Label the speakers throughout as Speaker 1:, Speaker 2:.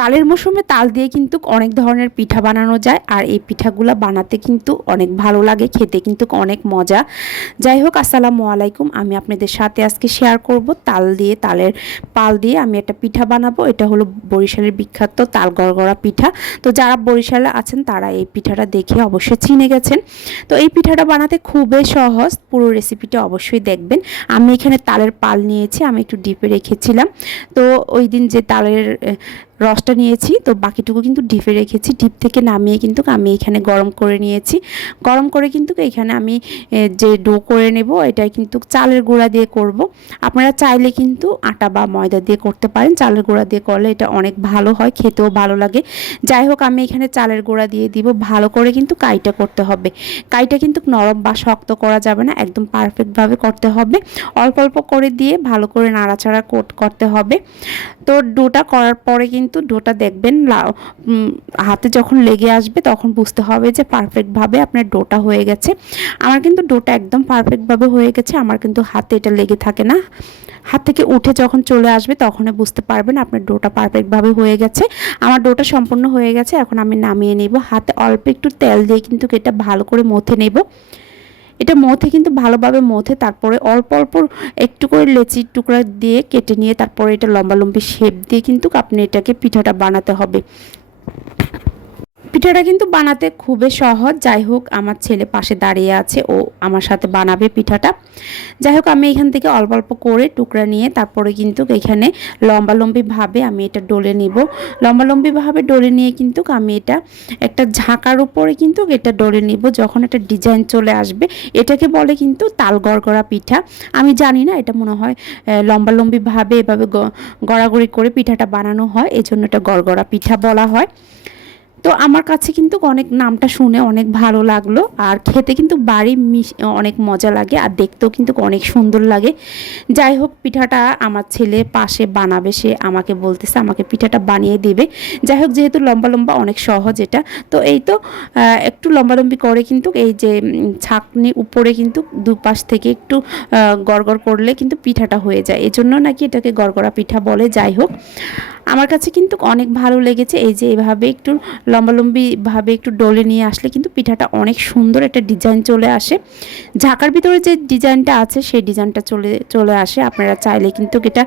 Speaker 1: তালের মৌসুমে তাল দিয়ে কিন্তু অনেক ধরনের পিঠা বানানো যায় আর এই পিঠাগুলো বানাতে কিন্তু অনেক ভালো লাগে, খেতে কিন্তু অনেক মজা। যাই হোক, আসসালামু আলাইকুম। আমি আপনাদের সাথে আজকে শেয়ার করব তাল দিয়ে, তালের পাল দিয়ে আমি একটা পিঠা বানাবো। এটা হলো বরিশালের বিখ্যাত তাল গড়গড়া পিঠা। তো যারা বরিশালে আছেন, তারা এই পিঠাটা দেখে অবশ্যই চিনে গেছেন। তো এই পিঠাটা বানাতে খুবই সহজ। পুরো রেসিপিটা অবশ্যই দেখবেন। আমি এখানে তালের পাল নিয়েছি, আমি একটু ডিপে রেখেছিলাম। তো ওই দিন যে তালের রসটা নিয়েছি, তো বাকিটুকু কিন্তু ডিপে রেখেছি। ডিপ থেকে নামিয়ে কিন্তু আমি এখানে গরম করে নিয়েছি। গরম করে কিন্তু এখানে আমি যে ডো করে নেব, এটা কিন্তু চালের গুঁড়া দিয়ে করব। আপনারা চাইলে কিন্তু আটা বা ময়দা দিয়ে করতে পারেন। চালের গুঁড়া দিয়ে করলে এটা অনেক ভালো হয়, খেতেও ভালো লাগে। যাই হোক, আমি এখানে চালের গুঁড়া দিয়ে দিব। ভালো করে কিন্তু কাইটা করতে হবে। কাইটা কিন্তু নরম বা শক্ত করা যাবে না, একদম পারফেক্টভাবে করতে হবে। অল্প অল্প করে দিয়ে ভালো করে নাড়াচাড়া করতে হবে। তো ডোটা করার পরে কিন্তু কিন্তু ডোটা দেখবেন হাতে যখন লেগে আসবে তখন বুঝতে হবে যে পারফেক্টভাবে আপনার ডোটা হয়ে গেছে। আমার কিন্তু ডোটা একদম পারফেক্টভাবে হয়ে গেছে, আমার কিন্তু হাতে এটা লেগে থাকে না। হাত থেকে উঠে যখন চলে আসবে তখনই বুঝতে পারবেন আপনার ডোটা পারফেক্টভাবে হয়ে গেছে। আমার ডোটা সম্পূর্ণ হয়ে গেছে, এখন আমি নামিয়ে নেব। হাতে অল্প একটু তেল দিয়ে কিন্তু এটা ভালো করে মথে নেব। এটা মথে কিন্তু ভালোভাবে মথে, তারপরে অল্প অল্প একটু করে লেচির টুকরা দিয়ে কেটে নিয়ে তারপরে এটা লম্বা লম্বি শেপ দিয়ে কিন্তু আপনি এটাকে পিঠাটা বানাতে হবে। পিঠাটা কিন্তু বানাতে খুবই সহজ। যাই হোক, আমার ছেলে পাশে দাঁড়িয়ে আছে, ও আমার সাথে বানাবে পিঠাটা। যাই হোক, আমি এখান থেকে অল্প অল্প করে টুকরা নিয়ে তারপরে কিন্তু এখানে লম্বালম্বিভাবে আমি এটা ডলে নিব। লম্বালম্বিভাবে ডলে নিয়ে কিন্তু আমি এটা একটা ঝাঁকার উপরে কিন্তু এটা ডলে নিব, যখন একটা ডিজাইন চলে আসবে। এটাকে বলে কিন্তু তাল গড়গড়া পিঠা। আমি জানি না, এটা মনে হয় লম্বালম্বিভাবে এভাবে গড়াগড়ি করে পিঠাটা বানানো হয়, এজন্য এটা গড়গড়া পিঠা বলা হয়। তো আমার কাছে কিন্তু অনেক নামটা শুনে অনেক ভালো লাগল। আর খেতে কিন্তু বাড়ি অনেক মজা লাগে আর দেখতেও কিন্তু অনেক সুন্দর লাগে। যাই হোক, পিঠাটা আমার ছেলে পাশে বানাবে, সে আমাকে বলতেছে, আমাকে পিঠাটা বানিয়ে দেবে। যাই হোক, যেহেতু লম্বা লম্বা অনেক সহজ এটা, তো এই তো একটু লম্বালম্বি করে কিন্তু এই যে ছাকনি উপরে কিন্তু দুপাশ থেকে একটু গড়গড় করলে কিন্তু পিঠাটা হয়ে যায়। এই জন্য নাকি এটাকে গড়গড়া পিঠা বলে। যাই হোক, আমার কাছে কিন্তু অনেক ভালো লেগেছে। এই যে এভাবে একটু লম্বালম্বিভাবে একটু ডলে নিয়ে আসলে কিন্তু পিঠাটা অনেক সুন্দর একটা ডিজাইন চলে আসে। ঝাঁকার ভিতরে যে ডিজাইনটা আছে, সেই ডিজাইনটা চলে চলে আসে। আপনারা চাইলে কিন্তু এটা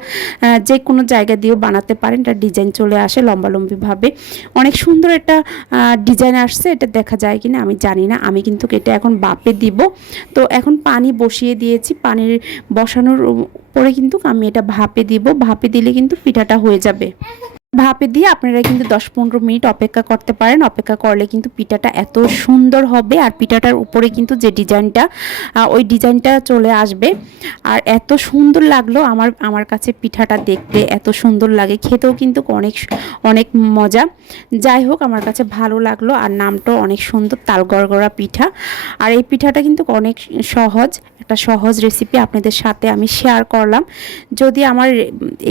Speaker 1: যে কোনো জায়গা দিয়েও বানাতে পারেন। এটা ডিজাইন চলে আসে লম্বালম্বিভাবে অনেক সুন্দর একটা ডিজাইন আসছে। এটা দেখা যায় কিনা আমি জানি না। আমি কিন্তু এটা এখন বাপে দিব। তো এখন পানি বসিয়ে দিয়েছি। পানির বসানোর পরে কিন্তু আমি এটা ভাপে দিব। ভাপে দিলে কিন্তু পিঠাটা হয়ে যাবে। ভাপে দিয়ে আপনারা কিন্তু দশ পনেরো মিনিট অপেক্ষা করতে পারেন। অপেক্ষা করলে কিন্তু পিঠাটা এত সুন্দর হবে আর পিঠাটার উপরে কিন্তু যে ডিজাইনটা ওই ডিজাইনটা চলে আসবে। আর এত সুন্দর লাগল আমার আমার কাছে পিঠাটা দেখতে। এত সুন্দর লাগে, খেতেও কিন্তু অনেক অনেক মজা। যাই হোক, আমার কাছে ভালো লাগল আর নামটাও অনেক সুন্দর তাল গড়গড়া পিঠা। আর এই পিঠাটা কিন্তু অনেক সহজ, একটা সহজ রেসিপি আপনাদের সাথে আমি শেয়ার করলাম। যদি আমার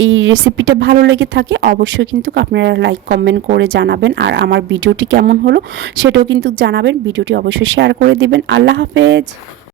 Speaker 1: এই রেসিপিটা ভালো লেগে থাকে, অবশ্যই কিন্তু আপনারা লাইক কমেন্ট করে জানাবেন আর আমার ভিডিওটি কেমন হলো সেটাও কিন্তু জানাবেন। ভিডিওটি অবশ্যই শেয়ার করে দিবেন। আল্লাহ হাফেজ।